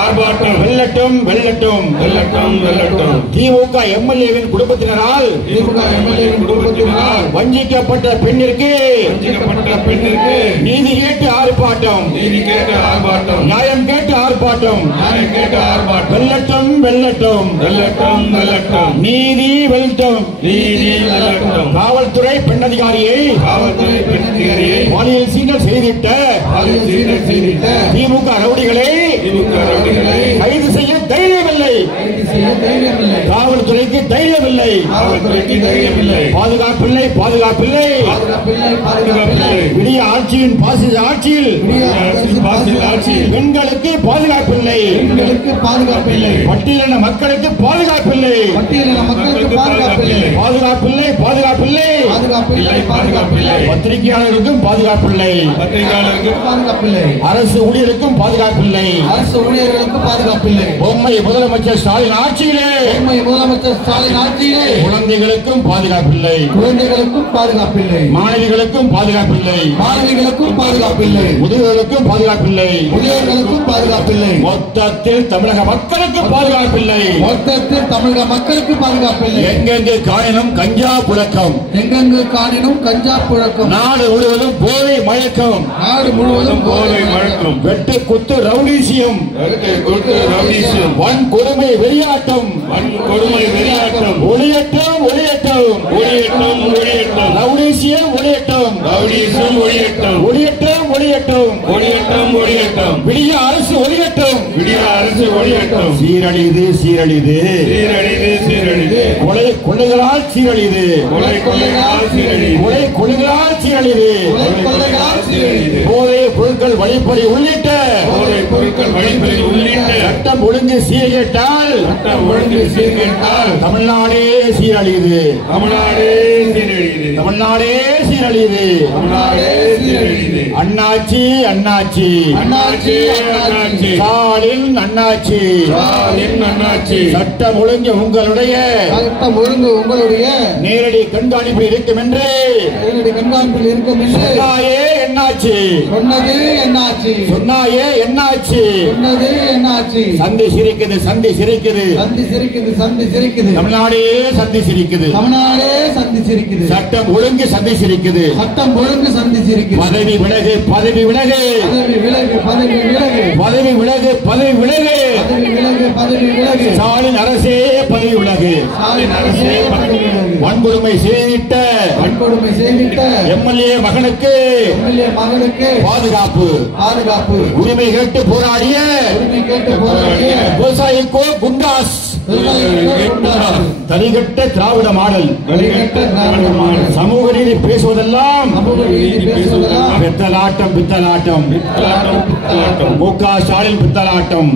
ஆர்ப்பாட்டம் வெல்லட்டும் வெல்லட்டும், வெல்லட்டும் வெல்லட்டும், திமுக எம்எல்ஏவின் குடும்பத்தினரால் திமுக எம்எல்ஏ குடும்பத்தினால் வஞ்சிக்கப்பட்ட பெண்ணிற்கு வஞ்சிக்கப்பட்ட பெண்ணிற்கு நீதி கேட்டு ஆர்ப்பாட்டம், நீதி கேட்ட ஆர்ப்பாட்டம், நியாயம் கேட்டு ஆர்ப்பாட்டம் நியாயம் கேட்ட ஆர்ப்பாட்டம், வெல்லட்டும் வெல்லட்டும், வெல்லட்டும் வெல்லட்டும், நீதி வெல்லட்டும், நீதி வெல்லட்டும், காவல்துறை பெண் அதிகாரியை காவல்துறை பெண் அதிகாரியை பாலியல் சீண்டல் செய்திட்ட பாலியல் சீண்டல் செய்திட்ட திமுக ரவுடிகளை திமுக ரவுடிகளை கைது செய்ய தைரியமில்லை, கைது செய்ய தைரியமில்லை, காவல்துறைக்கு தைரியமில்லை, காவல்துறைக்கு தைரியமில்லை, பாதுகாப்பில்லை பாதுகாப்பில்லை, பாதுகாப்பில்லை பாதுகாப்பில்லை, விடிய ஆட்சியின் பாசிச ஆட்சியில் இந்திய அரசின் பாசில் ஆட்சியில் பெண்களுக்கு பாதுகாப்பில்லை, பெண்களுக்கு பாதுகாப்பில்லை, பட்டியலின மக்களுக்கு பாதுகாப்பில்லை, பட்டியலின மக்களுக்கு பாதுகாப்பில்லை, பாதுகாப்பில்லை பாதுகாப்பில்லை, பாதுகாப்பில்லை பாதுகாப்பில்லை பத்திரிகையாளருக்கும் பாதுகாப்பில்லை பத்திரிகையாளருக்கும் பாதுகாப்பில்லை அரசு ஊழியருக்கும் பாதுகாப்பில்லை அரசு ஊழியர்களுக்கும் பாதுகாப்பில்லை பொம்மை முதலமைச்சர் ஸ்டாலின் ஆட்சியிலே பொம்மை முதலமைச்சர் ஸ்டாலின் ஆட்சியிலே குழந்தைகளுக்கும் பாதுகாப்பில்லை குழந்தைகளுக்கும் பாதுகாப்பில்லை மாணவிகளுக்கும் பாதுகாப்பில்லை மாணவிகளுக்கும் பாதுகாப்பில்லை முதியோர்களுக்கும் பாதுகாப்பில்லை முதியோர்களுக்கும் பாதுகாப்பில்லை மொத்தத்தில் தமிழக மக்களுக்கு பாதுகாப்பில்லை மொத்தத்தில் தமிழக மக்களுக்கு பாதுகாப்பில்லை எங்கெங்கே காணினும் கஞ்சா புழக்கம் எங்கெங்கு காணினும் கஞ்சா புழக்கம் நாடு முழுவதும் போதை மயக்கம் நாடு முழுவதும் போதை மழக்கம் வெட்டு குத்து ரவுடிசியம் வன்கொடுமை வெறியாட்டம் கொடுமை வெறியாட்டம் ஒளியட்டம் ஒளியட்டம் ஒளியட்டம் ஒளியட்டம் ரவுடிசியம் ஒளியட்டம் ரவுடிசம் ஒளியட்டம் ஒளியட்டம் ஒளியட்டம் ஒளியட்டம் ஒளியட்டம் விடிய அரசு ஒளியட்டம் விடிய அரசு ஒளியட்டம் சீரழிது சீரழிது சீரழிது சீரழிது கொலைகளால் சீரழிது கொள்ளைகளால் சீரழிது கொலைகளால் சீரழிது கொள்ளைகளால் சீரழிது போதை பொருட்கள் வழிப்பறி உள்ளிட்ட போதை பொருட்கள் வழிப்பறி உள்ளிட்ட சட்டம் ஒழுங்கு சீர்கேட்டால் சட்டம் ஒழுங்கு சீர்கேட்டால் தமிழ்நாடே சீரழியுது தமிழ்நாடே சீரழிது தமிழ்நாடே சீரழியுது தமிழ்நாடே சீரழிது அண்ணாச்சி அண்ணாச்சி அண்ணாச்சி அண்ணாச்சி ஸ்டாலின் அண்ணாச்சி ஸ்டாலின் அண்ணாச்சி சட்டம் ஒழுங்கு உங்களுடைய சட்டம் ஒழுங்கு உங்களுடைய நேரடி கண்காணிப்பு இருக்கும் என்று நேரடி கண்காணிப்பில் இருக்கும் என்று சொன்னாயே என்னாச்சு சொன்னது என்னாச்சு சொன்னாயே என்னாச்சு சொன்னது என்னாச்சு சந்தி சிரிக்குது சந்தி சிரிக்குது சந்தி சிரிக்குது சந்தி சிரிக்குது தமிழ்நாடே சந்தி சிரிக்குது தமிழ்நாடே சந்தி சிரிக்குது சட்டம் ஒழுங்கு சந்தி சிரிக்குது சட்டம் ஒழுங்கு சந்தி சிரிக்குது பதவி விலகு பதவி விலகு பதவி விலகு பதவி விலகு பதவி விலகு பதவி விலகு பதவி விலகு பதவி விலகு ஸ்டாலின் அரசே பதவி விலகு ஸ்டாலின் அரசே பதவி விலகு வன்கொடுமை செய்திட்ட வன்கொடுமை செய்திட்ட எம்எல்ஏ மகனுக்கு எம்எல்ஏ மகனுக்கு பாதுகாப்பு பாதுகாப்பு உரிமை கேட்டு போராடிய உரிமை கேட்டு போராடிய விவசாயிக்கோ குண்டாஸ் தனிகட்ட திராவிட மாடல் வழிகட்ட திராவிட மாடல் சமூக நீதி பேசுவதெல்லாம் சமூக நீதி பேசுவதெல்லாம் பித்தலாட்டம் பித்தலாட்டம் பித்தலாட்டம் பித்தலாட்டம் முக ஸ்டாலின் பித்தலாட்டம்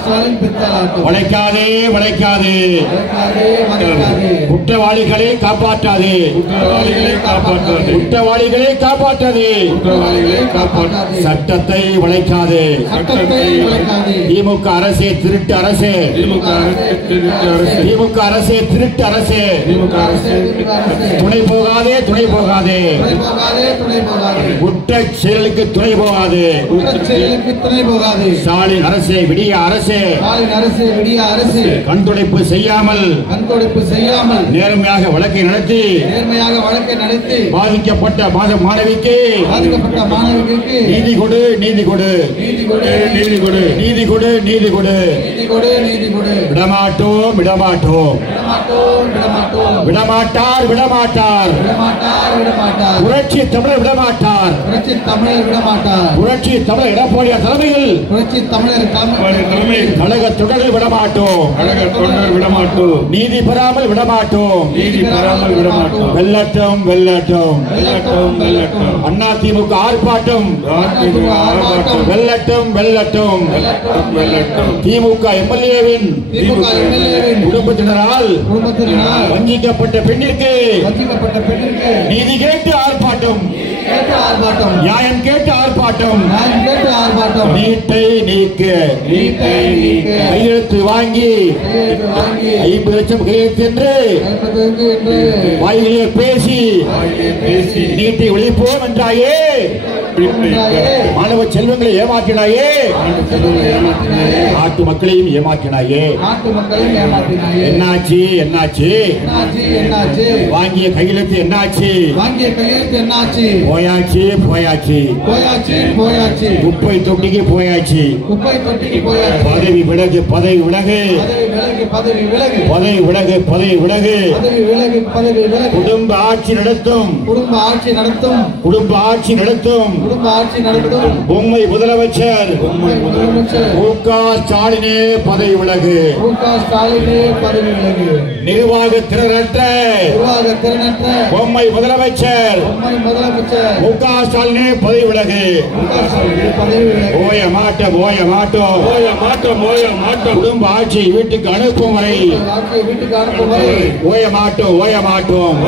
ஸ்டாலின் பித்தலாட்டம் வளைக்காதே வளைக்காதே வளைக்காதே வளைக்காதே குற்றவாளிகளை காப்பாற்றாதே குற்றவாளிகளை காப்பாற்றாதே குற்றவாளிகளை காப்பாற்றாதே குற்றவாளிகளை காப்பாற்றாதே சட்டத்தை வளைக்காதே சட்டத்தை வளைக்காதே திமுக அரசே திருட்டு அரசே திமுக அரசு திருட்டு அரசு திமுக அரசே திருட்டு அரசே திமுக அரசு திருட்டு அரசு துணை போகாதே துணை போகாதே துணை போகாதே துணை போகாதே குற்ற செயலுக்கு துணை போகாதே குற்றச் செயலுக்கு துணை போகாதே ஸ்டாலின் அரசே விடிய அரசே ஸ்டாலின் அரசு விடிய அரசு கண்துடைப்பு செய்யாமல் கண்கொடுப்பு செய்யாமல் நேர்மையாக வழக்கை நடத்தி நேர்மையாக வழக்கை நடத்தி பாதிக்கப்பட்ட மாணவிக்கு பாதிக்கப்பட்ட மாணவர்களுக்கு நீதி கொடு நீதி கொடு நீதி கொடு நீதி கொடு நீதி கொடு நீதி கொடு நீதி கொடு நீதி கொடு விடமாட்டோம் விடமாட்டோம் விடமாட்டோம் விடமாட்டோம் விடமாட்டார் விடமாட்டார் விடமாட்டார் விடமாட்டார் புரட்சி தமிழர் விடமாட்டார் புரட்சி தமிழர் விடமாட்டார் புரட்சி தமிழர் எடப்பாடியார் தலைமையில் புரட்சி தமிழர் தலைமை கழக தொடரில் விடமாட்டோம் கழக தொண்டர் விடமாட்டோம் நீதி பெறாமல் விடமாட்டோம் நீதி பெறாமல் விடமாட்டோம் வெல்லட்டும் வெல்லட்டும் வெல்லட்டும் வெல்லட்டும் அண்ணா திமுக ஆர்ப்பாட்டம் ஆர்ப்பாட்டம் வெல்லட்டும் வெல்லட்டும் வெல்லட்டும் வெல்லட்டும் திமுக எம்எல்ஏவின் திமுக எம்எல்ஏவின் குடும்பத்தினரால் குடும்பத்தினால் வஞ்சிக்கப்பட்ட பெண்ணிற்கு வஞ்சிக்கப்பட்ட பெண்ணிற்கு நீதி கேட்டு ஆர்ப்பாட்டம் கேட்டு ஆர்ப்பாட்டம் நியாயம் கேட்டு ஆர்ப்பாட்டம் நான் கேட்டு ஆர்ப்பாட்டம் நீட்டை நீக்க நீட்டை நீக்க கையெழுத்து வாங்கி கையெழுத்து வாங்கி 50 லட்சம் கையெழுத்து என்று கைப்பற்றுவதற்கு என்று வாயிலே பேசி பேசி நீட்டை ஒழிப்போம் என்றாயே மாணவ செல்வங்களை ஏமாற்றினாயே நாட்டு மக்களையும் ஏமாற்றினாயே நாட்டு மக்களையும் ஏமாற்றினாயே என்னாச்சு என்னாச்சு என்னாச்சு என்னாச்சு வாங்கிய கையெழுத்து என்னாச்சு வாங்கிய கையெழுத்து என்னாச்சு போயாச்சு போயாச்சு போயாச்சு போயாச்சு குப்பை தொட்டிக்கு போயாச்சு குப்பை தொட்டிக்கு போயாச்சு பதவி விலகு பதவி விலகு பதவி விலகு பதவி பதவி விலகு விலகு பதவி விலகு பதவி விலகு பதவி விலகு குடும்ப ஆட்சி நடத்தும் குடும்ப ஆட்சி நடத்தும் குடும்ப ஆட்சி நடத்தும் குடும்ப ஆட்சி நடத்தும் பொம்மை முதலமைச்சர் முதலமைச்சர் மு.க. ஸ்டாலினே பதவி விலகு மு.க. ஸ்டாலினே பதவி விலகு நிர்வாக திறனற்ற நிர்வாக திறனற்ற பொம்மை முதலமைச்சர் பொம்மை முதலமைச்சர் மு.க. ஸ்டாலினே பதவி விலகு மு.க. ஸ்டாலினே பதவி விலகு ஓய மாட்டோம் ஓய மாட்டோம் மாற்றம் குடும்ப ஆட்சி வீட்டுக்கு அணுகும் அனுப்பும் வரை ஆட்சியை வீட்டுக்கு அனுப்பும் வரை ஓய மாட்டோம் ஓய மாட்டோம்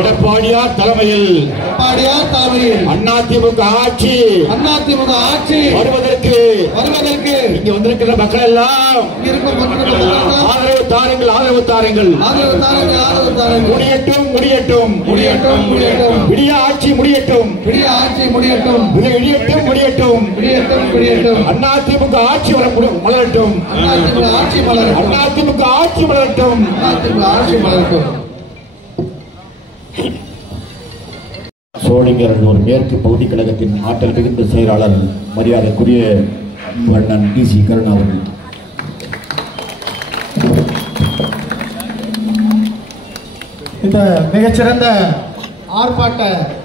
எடப்பாடியார் தலைமையில் அதிமுக ஆட்சி வருவதற்கு இங்க வந்திருக்கிற மக்கள் எல்லாம் ஆதரவு தாருங்கள் முடியட்டும் விடிய ஆட்சி முடியட்டும் அதிமுக ஆட்சி மலரட்டும் அதிமுக ஆட்சி மலரட்டும். சோழிங்கரனூர் மேற்கு பகுதி கழகத்தின் ஆற்றல் மிகுந்த செயலாளர் மரியாதைக்குரிய அண்ணன் டி.சி. கருணா அவர்கள். இந்த மிகச்சிறந்த ஆர்ப்பாட்ட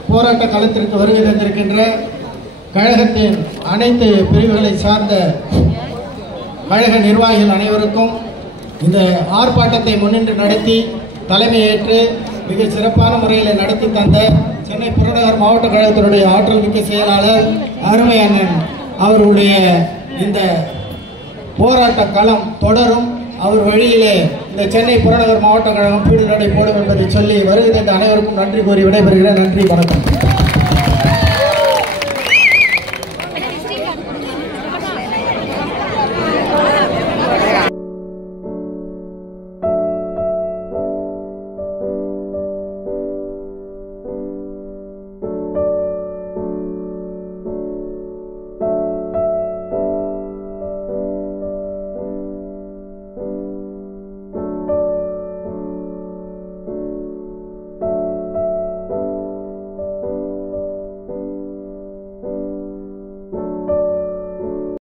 போராட்ட களத்திற்கு வருகை தந்திருக்கின்ற கழகத்தின் அனைத்து பிரிவுகளை சார்ந்த கழக நிர்வாகிகள் அனைவருக்கும் இந்த ஆர்ப்பாட்டத்தை முன்னின்று நடத்தி தலைமையேற்று மிக சிறப்பான முறையில் நடத்தி தந்த சென்னை புறநகர் மாவட்ட கழகத்தினுடைய ஆற்றல் மிக்க செயலாளர் அருமை அண்ணன் அவர்களுடைய இந்த போராட்ட களம் தொடரும். அவர் வழியிலே இந்த சென்னை புறநகர் மாவட்ட கழகம் பீடு நடை போடும் என்பதை சொல்லி வருகை தந்த அனைவருக்கும் நன்றி கூறி விடைபெறுகிறேன். நன்றி, வணக்கம்.